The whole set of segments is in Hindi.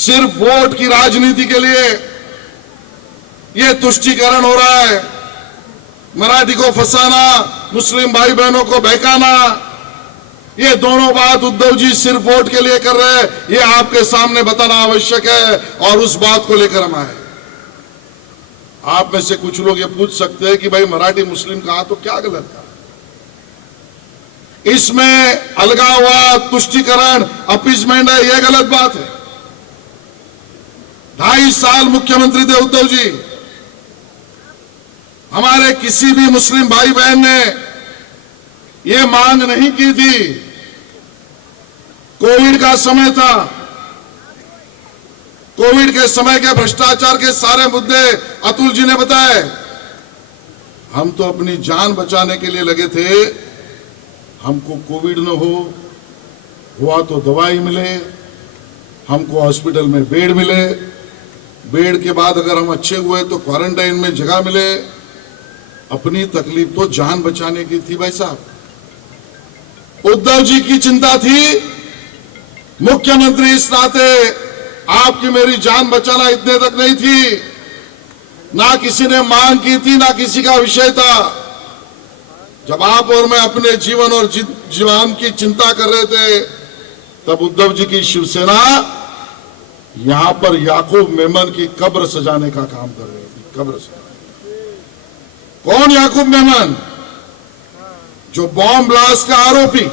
सिर्फ वोट की राजनीति के लिए ये तुष्टीकरण हो रहा है। मराठी को फंसाना, मुस्लिम भाई बहनों को बहकाना, ये दोनों बात उद्धव जी सिर्फ वोट के लिए कर रहे हैं, ये आपके सामने बताना आवश्यक है और उस बात को लेकर हम आए। आप में से कुछ लोग ये पूछ सकते हैं कि भाई मराठी मुस्लिम कहा तो क्या गलत था इसमें? अलगाववाद, तुष्टीकरण, अपीजमेंट है, यह गलत बात है। 2.5 साल मुख्यमंत्री थे उद्धव जी। हमारे किसी भी मुस्लिम भाई बहन ने यह मांग नहीं की थी। कोविड का समय था, कोविड के समय के भ्रष्टाचार के सारे मुद्दे अतुल जी ने बताए। हम तो अपनी जान बचाने के लिए लगे थे। हमको कोविड न हुआ तो दवाई मिले, हमको हॉस्पिटल में बेड मिले, बेड के बाद अगर हम अच्छे हुए तो क्वारंटाइन में जगह मिले। अपनी तकलीफ तो जान बचाने की थी भाई साहब। उद्धव जी की चिंता थी, मुख्यमंत्री इस नाते आपकी मेरी जान बचाना इतने तक नहीं थी। ना किसी ने मांग की थी, ना किसी का विषय था। जब आप और मैं अपने जीवन और जीवन की चिंता कर रहे थे, तब उद्धव जी की शिवसेना यहां पर याकूब मेमन की कब्र सजाने का काम कर रही थी। कब्र सजाने। कौन याकूब मेमन? जो बॉम्ब ब्लास्ट का आरोपी।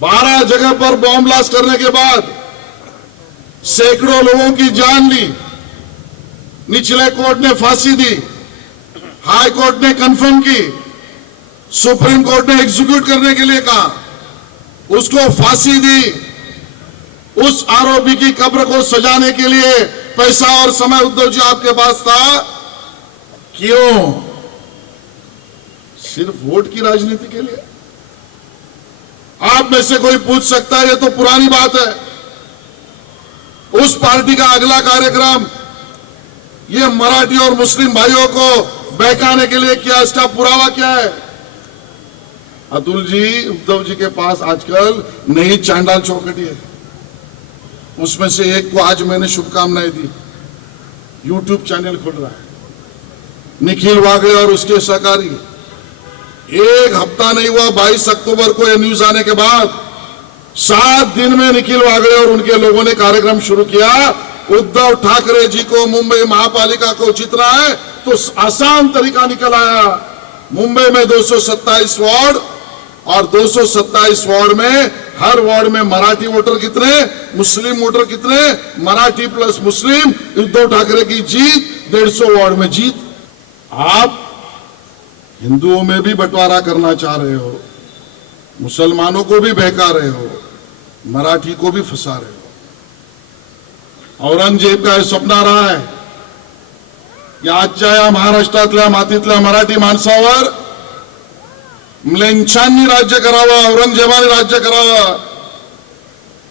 12 जगह पर बॉम्ब ब्लास्ट करने के बाद सैकड़ों लोगों की जान ली। निचले कोर्ट ने फांसी दी, हाई कोर्ट ने कंफर्म की, सुप्रीम कोर्ट ने एग्जीक्यूट करने के लिए कहा, उसको फांसी दी। उस आरोपी की कब्र को सजाने के लिए पैसा और समय उद्धव जी आपके पास था। क्यों? सिर्फ वोट की राजनीति के लिए? आप में से कोई पूछ सकता है ये तो पुरानी बात है। उस पार्टी का अगला कार्यक्रम ये मराठी और मुस्लिम भाइयों को बहकाने के लिए किया, इसका पुरावा क्या है? अतुल जी, उद्धव जी के पास आजकल नई चांडाल चौकटी है। उसमें से एक को आज मैंने शुभकामनाएं दी। यूट्यूब चैनल खोल रहा है निखिल वागले और उसके सहकारी। एक हफ्ता नहीं हुआ, 22 अक्टूबर को यह न्यूज आने के बाद 7 दिन में निखिल वागले और उनके लोगों ने कार्यक्रम शुरू किया। उद्धव ठाकरे जी को मुंबई महापालिका को जीतना है तो आसान तरीका निकल आया। मुंबई में 227 वार्ड और 227 वार्ड में हर वार्ड में मराठी वोटर कितने, मुस्लिम वोटर कितने? मराठी प्लस मुस्लिम। उद्धव ठाकरे की जीत, 150 वार्ड में जीत। आप हिंदुओं में भी बंटवारा करना चाह रहे हो, मुसलमानों को भी बहका रहे हो, मराठी को भी फंसा रहे हो। औरंगजेब का स्वप्न रहा है की आजच्या या महाराष्ट्रातल्या मातीतल्या मराठी माणसावर म्लेच्छांनी राज्य करावं, औरंगजेबाने राज्य करावं,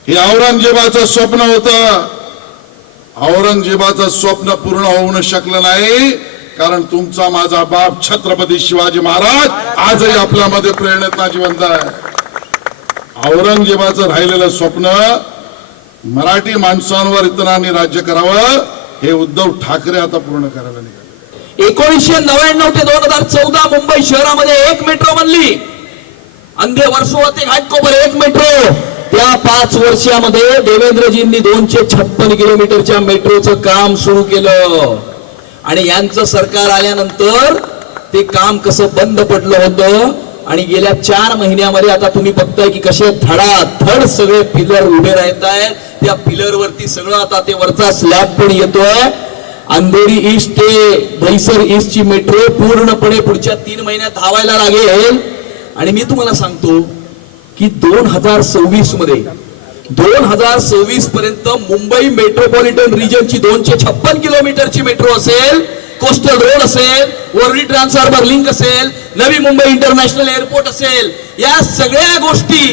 हे औरंगजेबाचं स्वप्न होतं। औरंगजेबाचं स्वप्न पूर्ण होऊ शकलं नाही, कारण तुमचा माझा बाप छत्रपती शिवाजी महाराज आजही आपल्यामध्ये प्रेरणेत जिवंत आहे। औरंगजेबाचं राहिलेलं स्वप्न मराठी माणसांवर इतरांनी राज्य करावं, हे उद्धव ठाकरे आता पूर्ण करायला निघाले। 1999 ते 2014 मुंबई शहरामध्ये एक मेट्रो बनली। अंधे वर्सोवा ते घाटकोपर एक मेट्रो। त्या 5 वर्षामध्ये देवेंद्रजींनी 256 किलोमीटरच्या मेट्रोचं काम सुरू केलं आणि यांचं सरकार आल्यानंतर ते काम कसं बंद पडलं होतं आणि गेल्या 4 महिन्यामध्ये आता तुम्ही बघताय की कसे धडाधड सगळे पिलर उभे राहत आहेत। त्या पिलर वरती सगळं आता ते वरचा स्लॅब पण येतोय। अंधेरी ईस्ट ते दहिसर ईस्ट ची मेट्रो पूर्णपणे पुढच्या 3 महिन्यात धावायला लागेल। आणि मी तुम्हाला सांगतो की 2026 मध्ये 2026 पर्यंत मुंबई मेट्रोपॉलिटन रिजनची 256 किलोमीटरची मेट्रो असेल, कोस्टल रोड असेल, वर्ली ट्रान्सहार्बर लिंक असेल, नवी मुंबई इंटरनॅशनल एअरपोर्ट असेल, या सगळ्या गोष्टी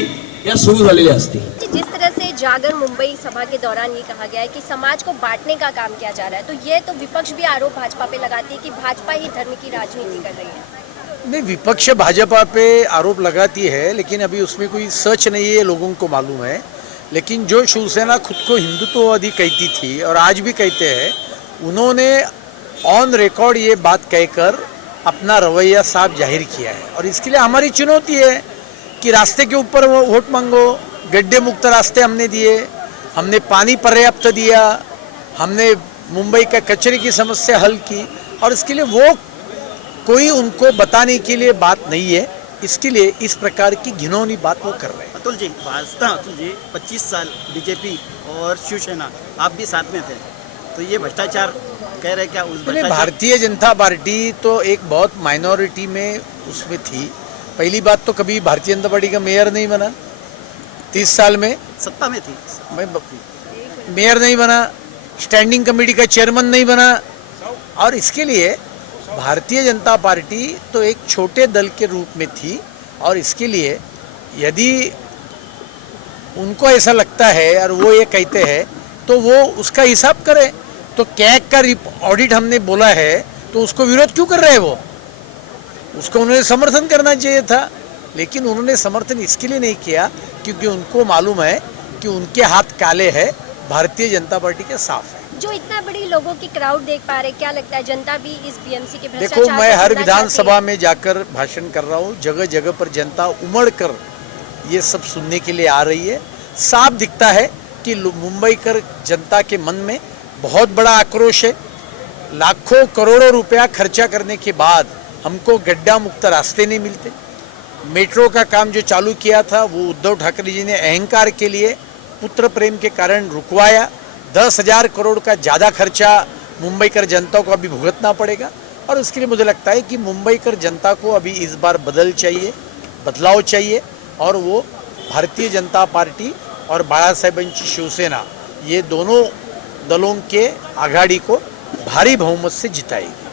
या सुरू झालेल्या असतील। जिस तरह से जागर मुंबई सभा के दौरान ये कहा गया है कि समाज को बांटने का काम किया जा रहा है, तो ये तो विपक्ष भी आरोप भाजपा पे लगाती है कि भाजपा ही धर्म की राजनीति कर रही है। नहीं, विपक्ष भाजपा पे आरोप लगाती है, लेकिन अभी उसमें कोई सच नहीं है, लोगों को मालूम है। लेकिन जो शिवसेना खुद को हिंदुत्ववादी कहती थी और आज भी कहते हैं, उन्होंने ऑन रिकॉर्ड ये बात कहकर अपना रवैया साफ जाहिर किया है। और इसके लिए हमारी चुनौती है कि रास्ते के ऊपर वो वोट मांगो। गड्ढे मुक्त रास्ते हमने दिए, हमने पानी पर्याप्त दिया, हमने मुंबई का कचरे की समस्या हल की, और इसके लिए वो कोई उनको बताने के लिए बात नहीं है। इसके लिए इस प्रकार की घिनौनी बात वो कर रहे हैं। अतुल जी, 25 साल बीजेपी और शिवसेना आप भी साथ में थे, तो ये भ्रष्टाचार कह रहे क्या? उस भ्रष्टाचार भारतीय जनता पार्टी तो एक बहुत माइनॉरिटी में उसमें थी। पहली बात तो कभी भारतीय जनता पार्टी का मेयर नहीं बना 30 साल में, सत्ता में थी। मैं मेयर नहीं बना, स्टैंडिंग कमेटी का चेयरमैन नहीं बना। और इसके लिए भारतीय जनता पार्टी तो एक छोटे दल के रूप में थी। और इसके लिए यदि उनको ऐसा लगता है और वो ये कहते हैं तो वो उसका हिसाब करें। तो कैग का ऑडिट हमने बोला है तो उसको विरोध क्यों कर रहे हैं? वो उसको उन्होंने समर्थन करना चाहिए था, लेकिन उन्होंने समर्थन इसके लिए नहीं किया क्योंकि उनको मालूम है कि उनके हाथ काले हैं, भारतीय जनता पार्टी के साफ है। जो इतना बड़ी लोगों की क्राउड देख पा रहे, क्या लगता है जनता भी इस बीएमसी के भ्रष्टाचार देखो, मैं को हर सुनना विधानसभा चाहती है? में जाकर भाषण कर रहा हूँ, जगह जगह पर जनता उमड़ कर ये सब सुनने के लिए आ रही है। साफ दिखता है कि मुंबई कर जनता के मन में बहुत बड़ा आक्रोश है। लाखों करोड़ों रुपया खर्चा करने के बाद हमको गड्ढा मुक्त रास्ते नहीं मिलते। मेट्रो का काम जो चालू किया था वो उद्धव ठाकरे जी ने अहंकार के लिए, पुत्र प्रेम के कारण रुकवाया। 10,000 करोड़ का ज़्यादा खर्चा मुंबई कर जनता को अभी भुगतना पड़ेगा। और उसके लिए मुझे लगता है कि मुंबई कर जनता को अभी इस बार बदलाव चाहिए और वो भारतीय जनता पार्टी और बाळासाहेबांची शिवसेना, ये दोनों दलों के आघाड़ी को भारी बहुमत से जिताएगी।